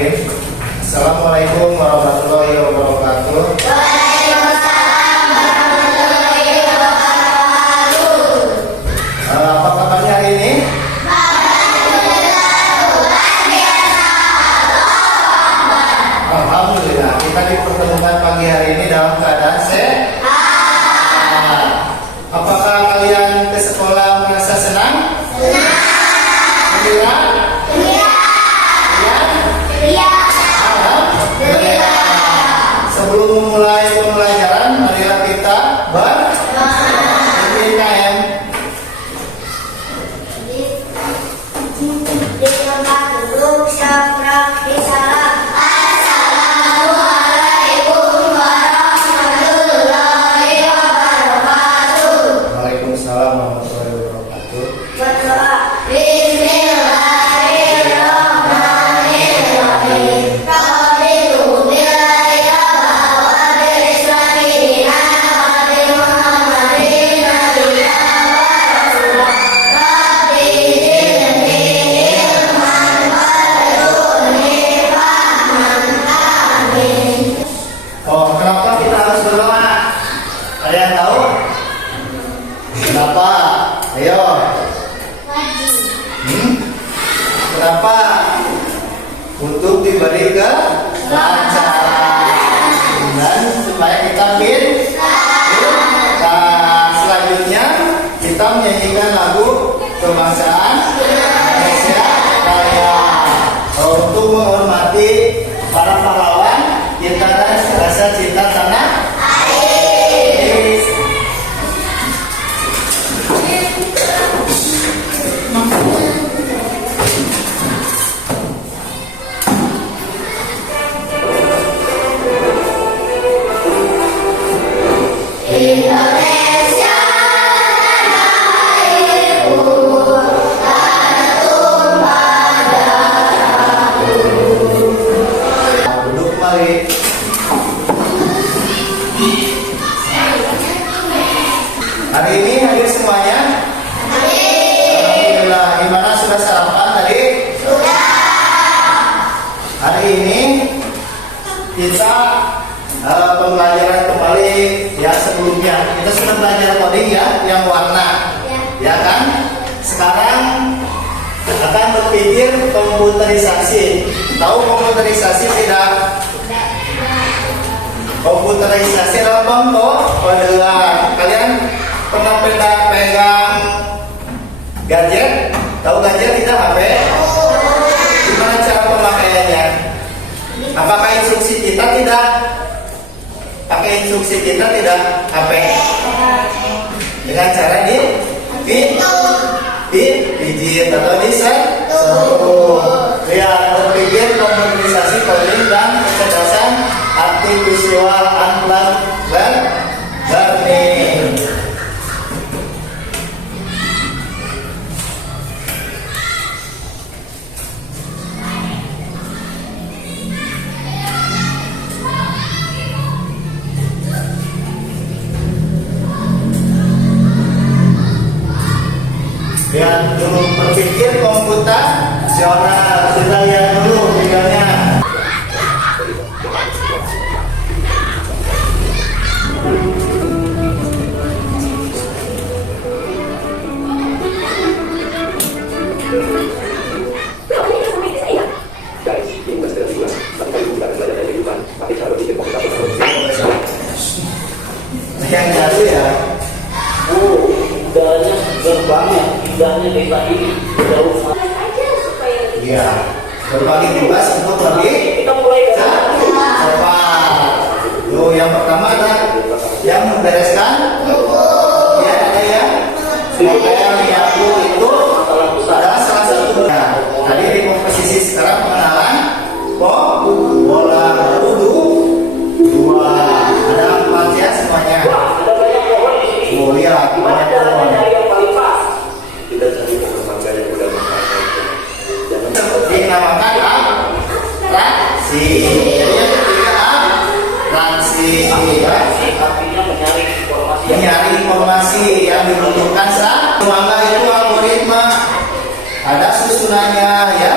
hadirin. Assalamualaikum warahmatullahi wabarakatuh. Waalaikumsalam warahmatullahi wabarakatuh. Apa kabarnya hari ini? Alhamdulillah, kita dipertemukan pagi hari ini dalam keadaan sehat. Apakah kalian ke sekolah merasa senang? Senang. Gembira? Iya. Alhamdulillah. Sebelum memulai pembelajaran, marilah kita berPKM. Di tempat duduk seperti salam. Assalamualaikum warahmatullahi wabarakatuh. Waalaikumsalam warahmatullahi wabarakatuh. Berdoa. Bismillahirrahmanirrahim. Raditu billahi rabban wa bil islami dinan wa bi Muhammadin nabiyyan wa rasulah. Rabbi zidni ilman warzuqni fahman. Amin. Oh, kenapa kita harus berdoa? Ada yang tahu? Kenapa? Ayo. Kenapa? Untuk diberi kelancaran dan supaya kita Nah, selanjutnya kita menyanyikan lagu kebangsaan Indonesia Raya untuk menghormati para pahlawan kita dan rasa cinta tanah air. Indonesia tanah airku, tanah tumpah darahku. Duduk mari. Hari ini hadir semuanya? Alhamdulillah. Gimana, sudah sarapan tadi? Sudah. Hari ini kita pembelajaran kembali ya, sebelumnya kita sudah belajar coding ya, yang warna ya kan. Sekarang akan berpikir komputerisasi. Tahu komputerisasi tidak? Komputerisasi adalah pengkodean. Kalian pernah pegang gadget? Tahu gadget tidak? HP? Gimana cara pemakaiannya? Apakah instruksi kita tidak? Pakai instruksi kita tidak HP? Dengan cara digit atau disentuh. Lihat, berpikir komputerisasi coding dan kecerdasan artificial unplugged learning. Lihat dulu, berpikir komputasional. Kita lihat dulu videonya. Yang jatuh ya. Udahnya gerbangnya, indahnya desa ini jauh. Iya. Berbagi tugas untuk lebih Kita mulai dari cepat. Tuh, yang pertama ada yang membereskan. Ya, ada ya. Semoga yang menyapu itu adalah salah satu. Nah, tadi di komposisi, sekarang pengenalan bola dua. Ada 4 ya semuanya. ada banyak pohon di sini. Oh iya, banyak Caranya pohon. cari yang paling pas. Kita cari pohon mangga yang udah makan. Jangan Dinamakan atraksi. Yang ketiga atraksi. Artinya menyaring informasi. Mencari informasi yang dibutuhkan saat mangga itu algoritma. Ada susunannya ya.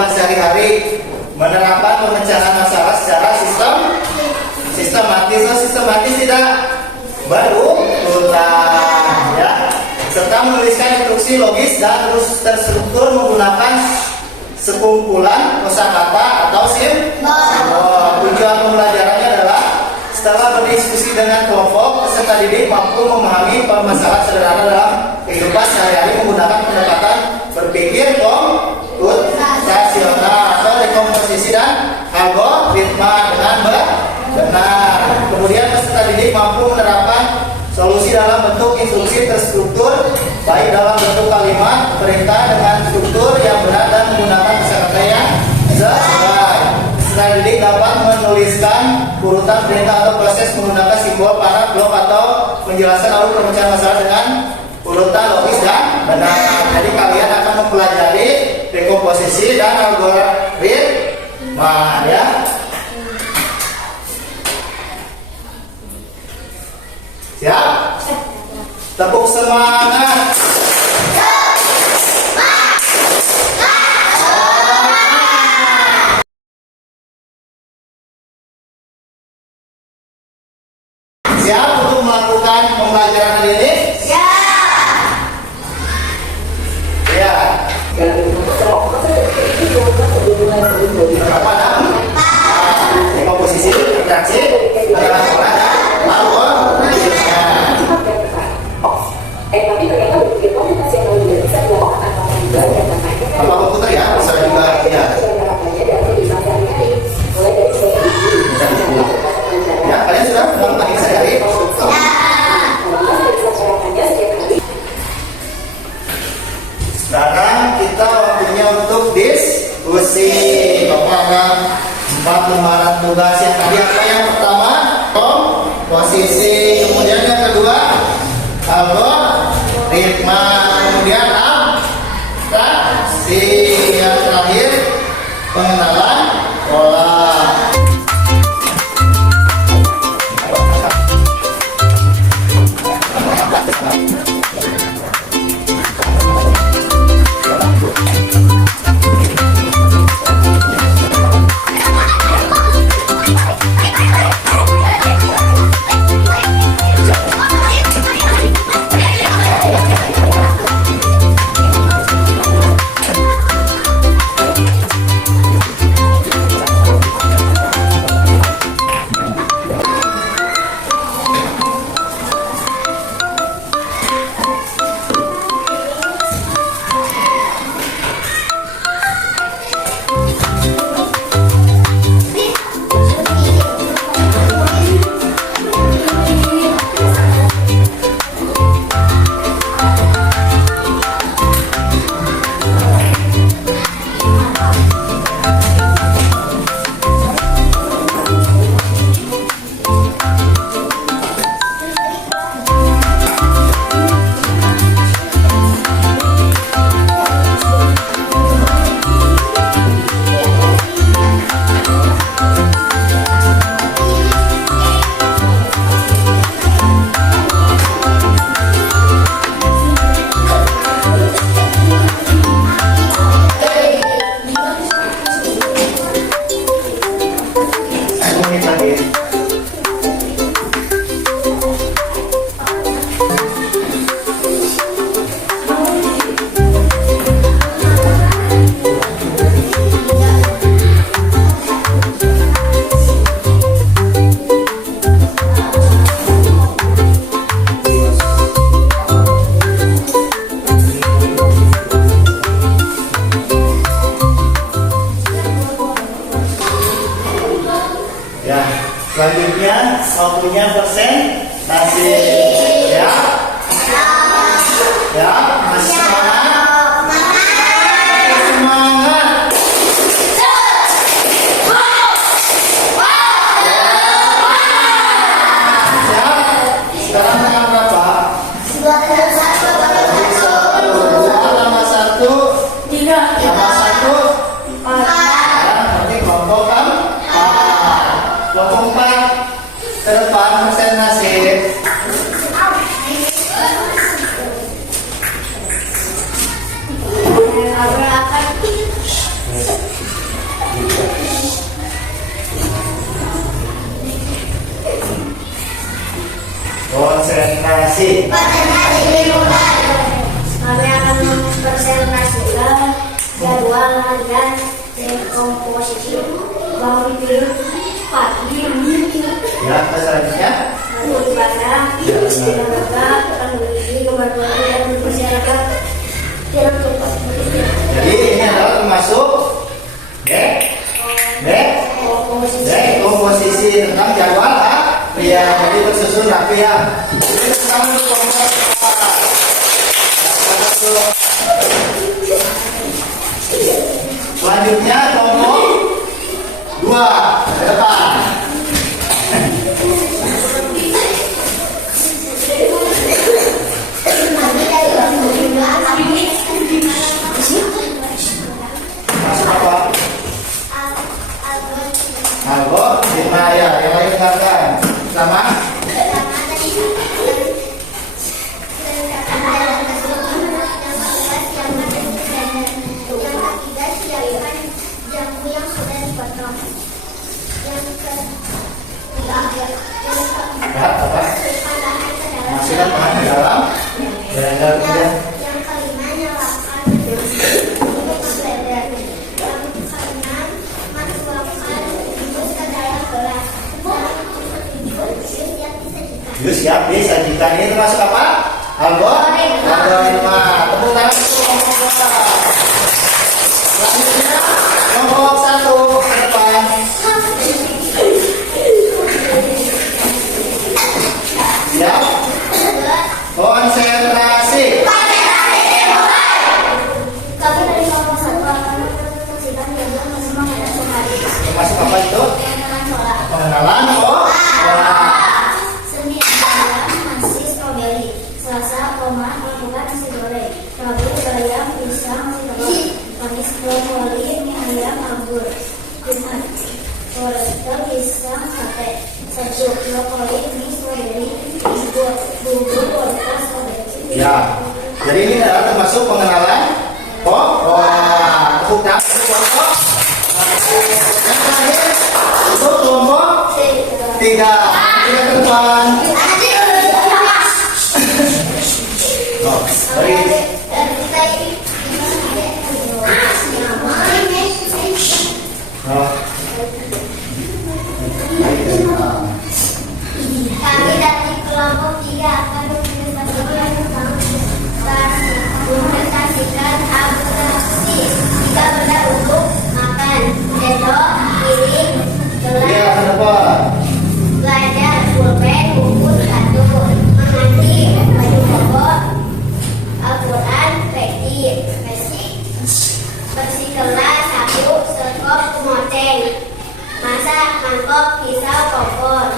kehidupan sehari-hari, menerapkan pemecahan masalah secara sistematis. Sistematis tidak berurutan, ya, serta menuliskan instruksi logis dan terus terstruktur menggunakan sekumpulan kosakata atau simbol. Tujuan pembelajarannya adalah setelah berdiskusi dengan kelompok, peserta didik mampu memahami permasalahan sederhana dalam kehidupan sehari-hari menggunakan pendekatan berpikir komputasional atau dekomposisi dan algoritma dengan benar. Kemudian peserta didik mampu menerapkan solusi dalam bentuk instruksi terstruktur, baik dalam bentuk kalimat, perintah dengan struktur yang benar dan menggunakan kosakata yang sesuai. Peserta didik dapat menuliskan urutan perintah atau proses menggunakan simbol, panah, blok atau menjelaskan alur pemecahan masalah dengan urutan logis dan benar. Jadi kalian akan mempelajari dekomposisi dan algoritma, ya. Siap? Tepuk semangat. Siap untuk melakukan pembelajaran hari ini? Ya. Berapa ada? Komposisi, interaksi, adalah orang, apa komputer ya? Bisa juga ya. Ya, kalian sudah melakukan ini sehari? Sekarang kita waktunya untuk diskusi. Bapak ada 4 lembaran tugas yang tadi apa? Yang pertama, posisi, kemudian yang kedua, algoritma, kemudian abstraksi, yang terakhir pengenalan pola. Selanjutnya waktunya presentasi, ya. Ya, masih semangat? Semangat. Siap? Sekarang tanggal berapa? 2 tambah 1 3 tambah 1 nanti kelompok kan? Kelompok 4 ke depan presentasi. pengenalan dekomposisi bangun tidur pagi mungkin Ya, selanjutnya. ibadah olahraga teknologi kemampuan dan masyarakat dalam tempat Jadi ini adalah termasuk komposisi tentang jadwal ya, jadi bersusun rapi ya. Ini sekarang untuk kelompok selanjutnya kelompok 2 ke depan. Masuk apa? Algo, nah ya, yang lain dengarkan sama. Lihat apa? Masukkan bahan ke dalam. Dan kemudian yang kelima nyalakan yuk siap disajikan. Ini termasuk apa? Algoritma. Tepuk tangan untuk kelompok 2. Selanjutnya kelompok 1 ke depan. Siap? Konsentrasi. kami dari kelompok 1 akan menyaksikan jadwal masing-masing pada sehari. Termasuk apa itu? Pengenalan sholat. Pengenalan Senin masih stroberi. Selasa melakukan nasi goreng. Rabu bayam pisang nasi telur. Kamis brokoli mie ayam anggur. Jumat wortel pisang sate. Sabtu brokoli mie stroberi. Bubur wortel stroberi. Ya. Jadi ini adalah termasuk pengenalan tepuk tangan untuk kelompok. Yang terakhir untuk kelompok 3 ke depan. Oh, sorry. Oh. Kami dari kelompok 3 akan mempresentasikan atraksi jika benda untuk makan, sendok, piring, Iya, gelas, ke depan. belajar, pulpen, buku, kartu, mengaji, baju koko, Al-Quran, peci, bersih kelas, sapu, sekop, moteng, masak, mangkok, pisau, kompor.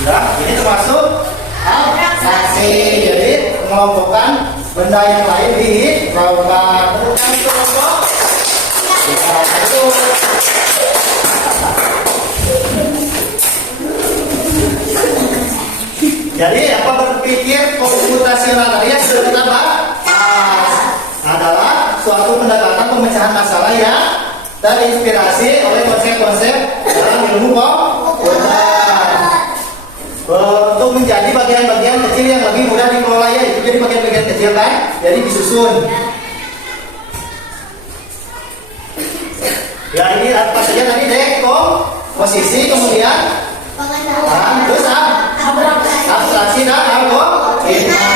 Sudah, ini termasuk atraksi. Jadi mengelompokkan benda yang lain di kelompok. Tepuk tangan untuk kelompok. Satu. Jadi apa berpikir komputasional tadi yang sudah kita bahas adalah suatu pendekatan pemecahan masalah yang terinspirasi oleh konsep-konsep dalam ilmu komputer untuk menjadi bagian-bagian kecil yang lebih mudah dikelola ya. Itu jadi bagian-bagian kecil kan, jadi disusun. Ya ini apa saja tadi posisi kemudian terus abstraksi dan algoritma.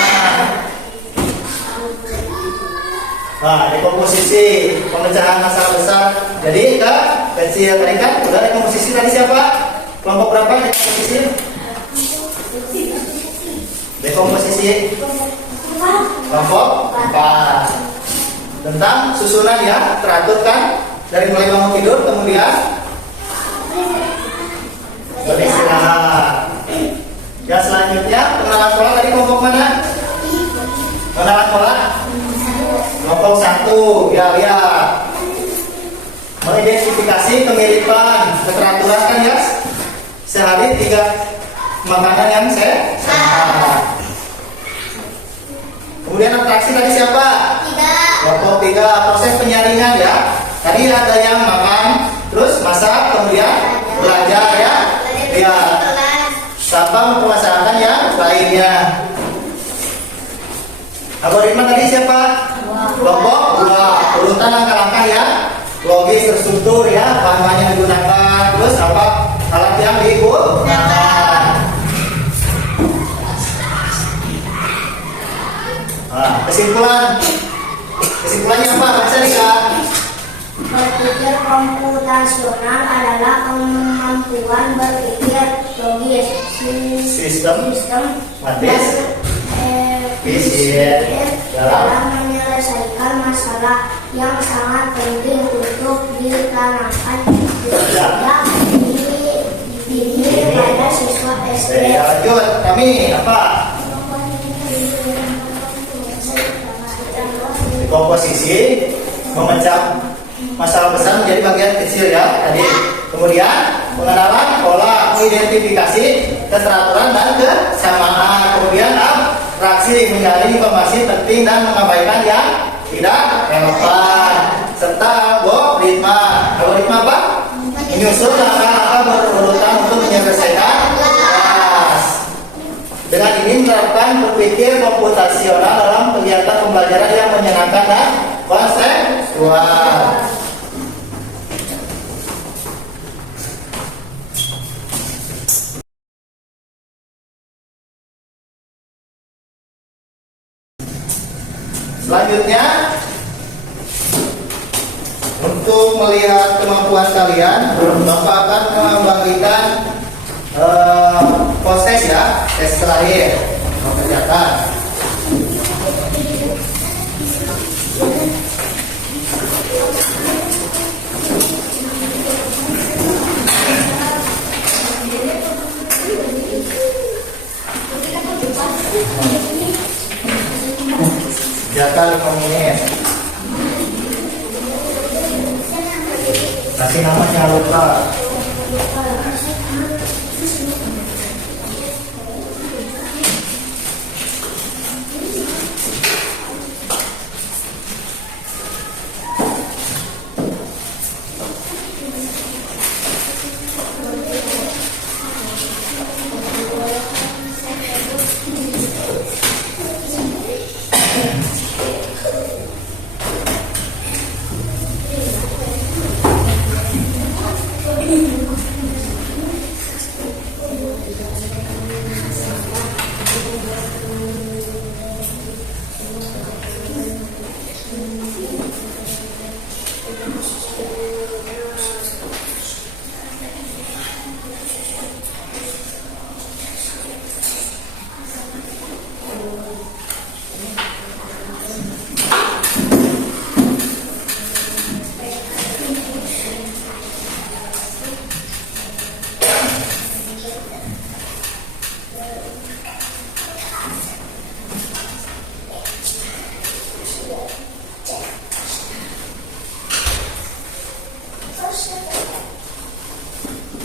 Nah, dekomposisi pemecahan masalah besar. Jadi ke kecil tadi kan udah dekomposisi tadi siapa? Kelompok berapa dekomposisi? Dekomposisi kelompok 4. Tentang susunan ya, teratur kan dari mulai bangun tidur kemudian beristirahat. Ya selanjutnya pengenalan pola tadi kelompok mana? Pengenalan pola kelompok 1 ya lihat mengidentifikasi kemiripan keteraturan kan ya sehari 3 makanan yang sehat. Kemudian atraksi tadi siapa? 3. Kelompok 3 proses penyaringan ya. Tadi ada yang makan, terus masak, kemudian belajar ya. Ya. Sampai pemasaran yang lainnya. Algoritma tadi siapa? Kelompok Kesimpulannya apa? Baca nih Kak. Berpikir komputasional adalah kemampuan berpikir logis, Sistem dan efisien dalam menyelesaikan masalah yang sangat penting untuk ditanamkan sejak dini pada siswa SD. Lanjut, kami apa? Komposisi memecah masalah besar menjadi bagian kecil ya tadi. Kemudian pengenalan pola, mengidentifikasi keteraturan dan kesamaan. Kemudian reaksi menjalin informasi penting dan mengabaikan yang tidak relevan. Serta algoritma. Algoritma apa? Menyusun langkah-langkah berurutan untuk menyelesaikan tugas. Dengan ini menerapkan berpikir komputasional dalam kegiatan pembelajaran yang menyenangkan dan konseptual. Selanjutnya, untuk melihat kemampuan kalian, Bapak akan membagikan proses ya, tes terakhir mengerjakan. Jatah 5 menit. Kasih nama jangan lupa.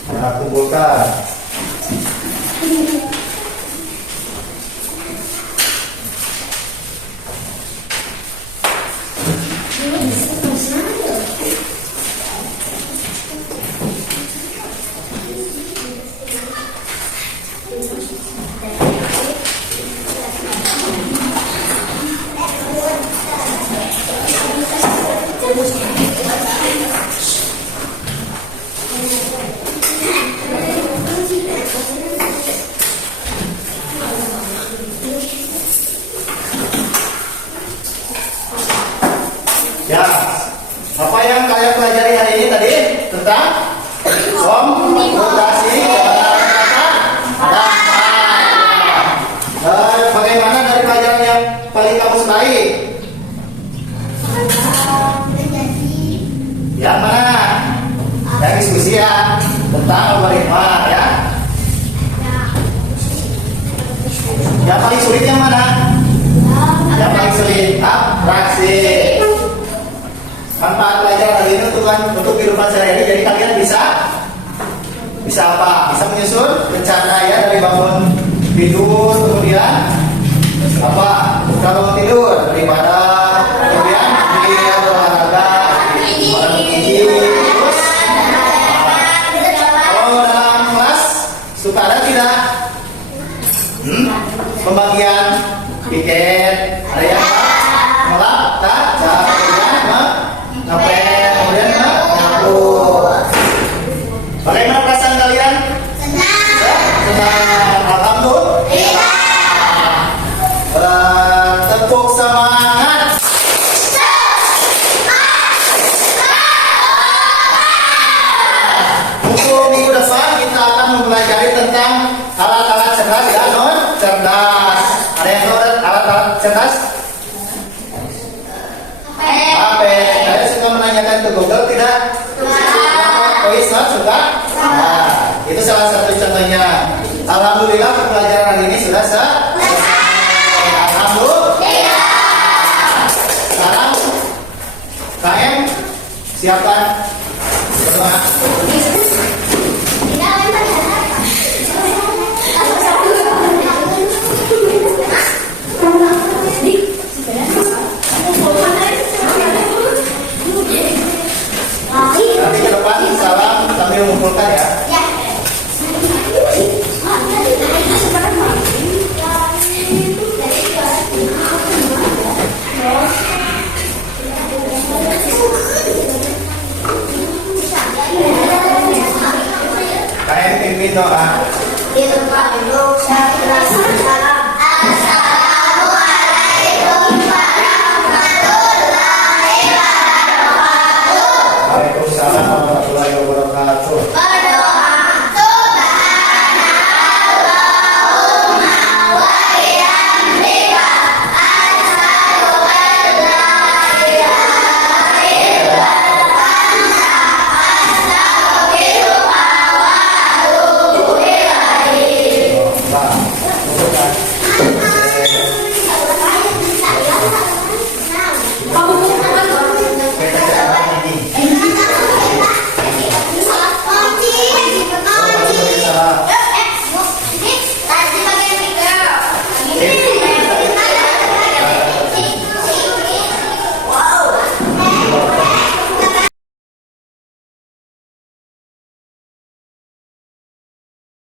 Nah, kumpulkan. Ya, apa yang kalian pelajari hari ini tadi tentang komputasi bagaimana dari pelajaran yang paling kamu sukai? Yang mana? Yang diskusi ya tentang algoritma ya. Yang paling sulit yang mana? Yang paling sulit abstraksi. Manfaat pelajaran hari ini untuk kehidupan sehari-hari. Jadi kalian bisa apa? Bisa menyusun rencana ya dari bangun tidur, kemudian apa? Kalau tidur daripada kemudian olahraga, gigi, terus kalau dalam kelas suka ada tidak? Pembagian piket, ada yang ngelap, tak? Kemudian nyapu. Bagaimana perasaan kalian? Senang. Alhamdulillah. Tepuk semangat. cerdas? HP. Kalian suka menanyakan ke Google tidak? Kuis suka? Nah, itu salah satu contohnya. Alhamdulillah pembelajaran hari ini sudah selesai. Alhamdulillah. Sekarang KM siapkan berdoa. Nanti ke depan salam sambil mengumpulkan ya. KM pimpin doa. Di tempat duduk saya